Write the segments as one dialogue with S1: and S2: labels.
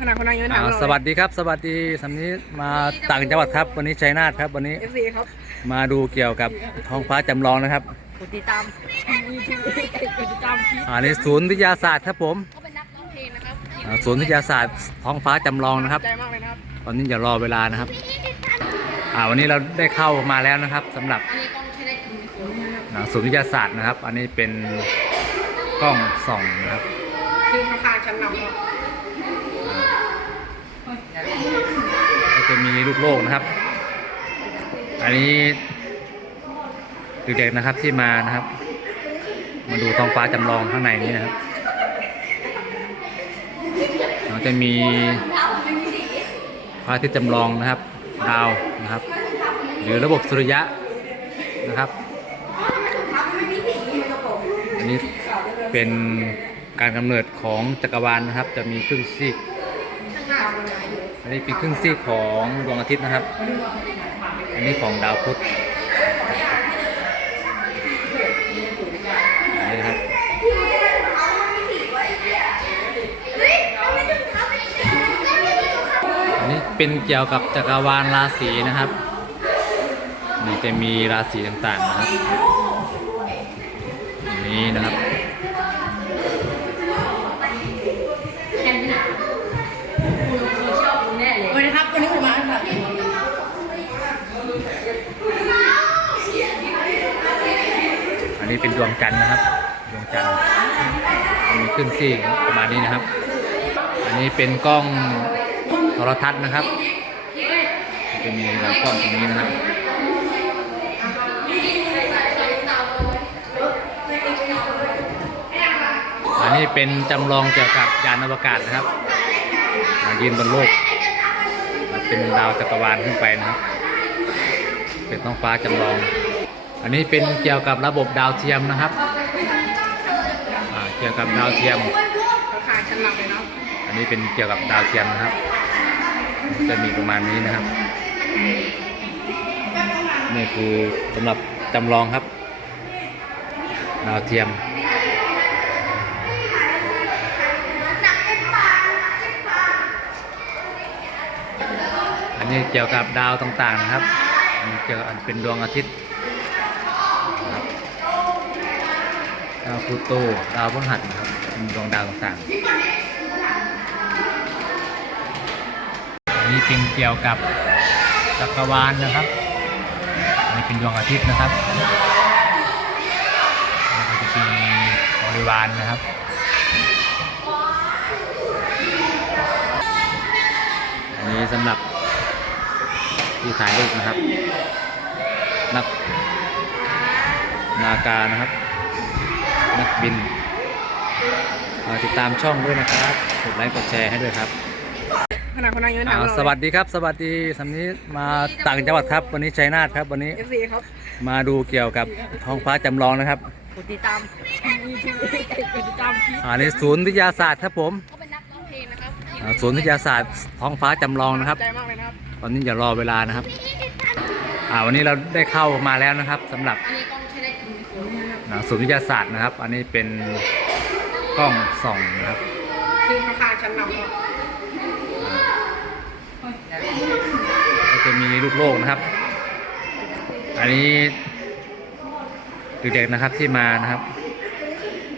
S1: ขนาดคนนั่งอยืนถาม
S2: อ่า
S1: เรา
S2: สวัสดีครับสวัสดีสำนี้มาต่างจังหวัดครับ วันนี้ชัยนาทครับ วันนี้
S1: เอฟซีครับ
S2: มาดูเกี่ยวกับท้องฟ้าจำลองนะครับ
S1: กดติดตามกดติดตามคลิป
S2: อ่าในศูนย์วิทยาศาสตร์ครับผม
S1: เขาเป็นนักร้องเพลงนะครับ
S2: อ่าศูนย์วิทยาศาสตร์ท้องฟ้าจำลองนะครับ
S1: ใจมากเลยนะครับ
S2: ตอนนี้อย่ารอเวลานะครับ อ่าวันนี้เราได้เข้ามาแล้วนะครับสำหรับ
S1: อันนี้ต้องใช้ได้ถึงคนนะครับ
S2: อ่าศูนย์วิทยาศาสตร์นะครับ อันนี้เป็นกล้องส่องนะครับ
S1: คือราคาชั้นนำครับ
S2: ก็จะ มีลูกโลกนะครับ อันนี้เด็กๆนะครับที่มานะครับ มาดูท้องฟ้าจำลองข้างในนี้นะครับเราจะมีพระอาทิตย์จำลองนะครับดาวนะครับ หรือระบบสุริยะนะครับอันนี้เป็นการกำเนิดของจักรวาลนะครับ จะมีครึ่งซีก
S1: อั
S2: นนี้เป็นครึ่งซีกของดวงอาทิตย์นะครับ อันนี้ของดาวพุธอันนี้นะครับอันนี้เป็นเกี่ยวกับจักรวาลราศีนะครับนี่จะมีราศีต่างๆนะครับนนี้นะครับ
S1: สวัสดีครับวันนี้ผมมาค่ะ
S2: อั นี้เป็นดวงจันทร์นะครับ ดวงจันทร์มีขึ้นซีกประมาณนี้นะครับ อันนี้เป็นกล้องโทรทัศน์นะครับ จะมีลำกล้องตรงนี้นะครับอันนี้เป็นจำลองเกี่ยวกับยานอวกาศนะครับยืนบนโลกเป็นดาวจักรวาลขึ้นไปนะครับ เป็นท้องฟ้าจำลอง อันนี้เป็นเกี่ยวกับระบบดาวเทียมนะครับอ่าเกี่ยวกับดาวเทียม
S1: ราคาชั้นนำเลยเนาะ
S2: อันนี้เป็นเกี่ยวกับดาวเทียมนะครับ จะมีประมาณนี้นะครับ นี่คือสำหรับจำลองครับ ดาวเทียม อันนี้เกี่ยวกับดาวต่างๆนะครับอันนี้เกี่ยวกับอันเป็นดวงอาทิตย์นะครับดาว พลูโตดาวพฤหัสนะครับเป็นดวงดาวต่างๆอันนี้เป็นเกี่ยวกับจักรวาลนะครับอันนี้เป็นดวงอาทิตย์นะครับแล้วก็จะมีบริวารนะครับอันนี้สำหรับที่ถ่ายรูปนะครับนักนาการนะครับ นักบินมาติดตามช่องด้วยนะครับกดไลค์กดแชร์ให้ด้วยครับ
S1: ขนาดคนนั่งอยืนถาม
S2: อ่า
S1: เรา
S2: สวัสดีครับ สวัสดีสำนี้มาต่างจังหวัดครับ วันนี้ชัยนาทครับ วันนี้
S1: เอฟซีครับ
S2: มาดูเกี่ยวกับท้องฟ้าจำลองนะครับ
S1: กดติดตามกดติดตามคลิป
S2: อ่าในศูนย์วิทยาศาสตร์ครับผม
S1: เขาเป็นนักร้องเพลงนะครับ
S2: อ่าศูนย์วิทยาศาสตร์ท้องฟ้าจำลองนะครับ
S1: ใจมากเลยนะครับ
S2: ตอนนี้อย่ารอเวลานะครับอ่าวันนี้เราได้เข้ามาแล้วนะครับสำหรับ
S1: อั นนี้ต้องใช้ได้ถึงคนนะครับ
S2: อ่าศูนย์วิทยาศาสตร์นะครับ อันนี้เป็นกล้องส่องนะครับ
S1: คือราคาชั้นนำครับ
S2: ก็จะมีลูกโลกนะครับ อันนี้เด็กๆนะครับที่มานะครับ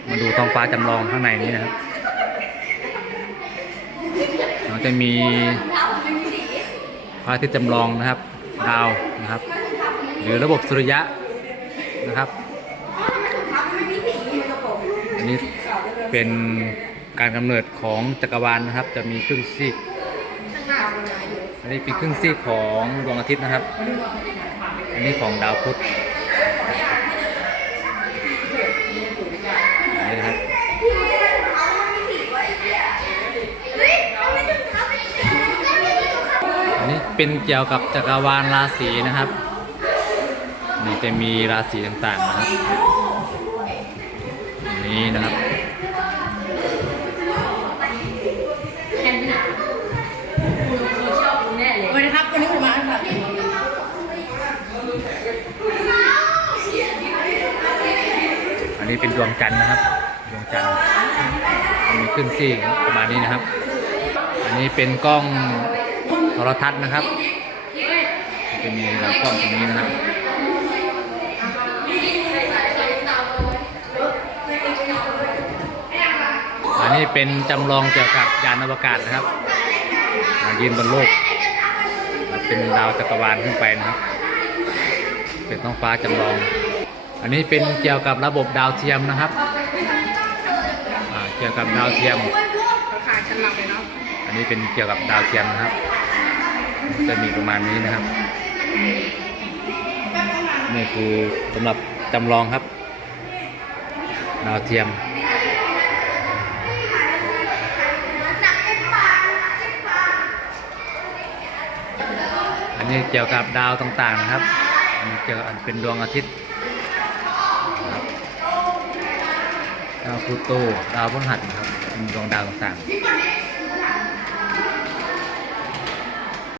S2: มาดูท้องฟ้าจำลองข้างในนี้นะครับเราจะมีพระอาทิตย์จำลองนะครับ ดาวนะครับ หรือระบบสุริยะนะครับอั นี้เป็นการกำเนิดของจักรวาลนะครับ จะมีครึ่งซีก
S1: อั
S2: นนี้เป็นครึ่งซีกของดวงอาทิตย์นะครับ อันนี้ของดาวพุธอันนี้นะครับอันนี้เป็นเกี่ยวกับจักรวาลราศีนะครับ นี่จะมีราศีต่างๆนะครับ นนี้นะครับ
S1: สวัสดีครับวันนี้ผมมาค่ะ
S2: อันนี้เป็นดวงจันทร์นะครับดวงจันทร์มีขึ้นซีกประมาณนี้นะครับ อันนี้นี้เป็นกล้องโทรทัศน์นะครับ จะมีลำกล้องตรงนี้นะครับ อั นนี้เป็นจำลองเกี่ยวกับยานอวกาศนะครับอ่ายืนบนโลกอ่าเป็นดาวจักรวาลขึ้นไปนะครับ เป็นท้องฟ้าจำลอง อันนี้เป็นเกี่ยวกับระบบดาวเทียมนะครับอ่าเกี่ยวกับดาวเทียม
S1: ราคาฉันหลับเลยเนาะ
S2: อันนี้เป็นเกี่ยวกับดาวเทียมนะครับ จะมีประมาณนี้นะครับนี่คือสำหรับจำลองครับ ดาวเทียม นี่เกี่ยวกับดาวต่างๆนะครับเกี่ยวกับอันเป็นดวงอาทิตย์ดาวพลูโตดาวพฤหัสนะครับเป็นดวงดาวต่างๆ